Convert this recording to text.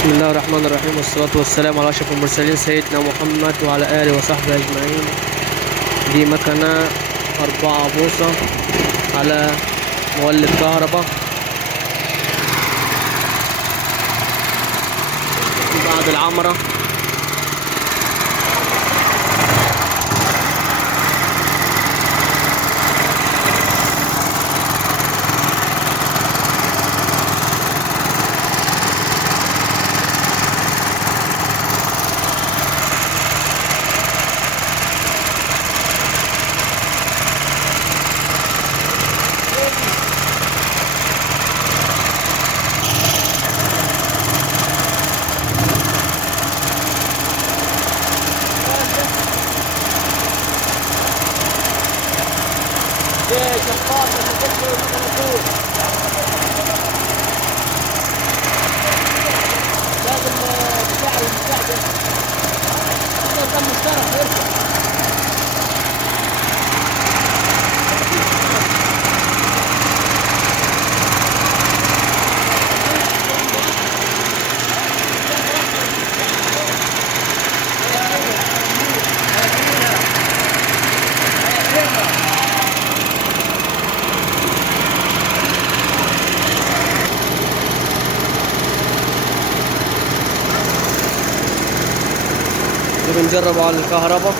بسم الله الرحمن الرحيم، والصلاة والسلام على أشرف المرسلين سيدنا محمد وعلى آله وصحبه أجمعين. دي مكنة 4 بوصة على مولد كهرباء بعد العمرة. لازم بتاع المستعجل ده مشترك يركب. بنجربه على الكهرباء.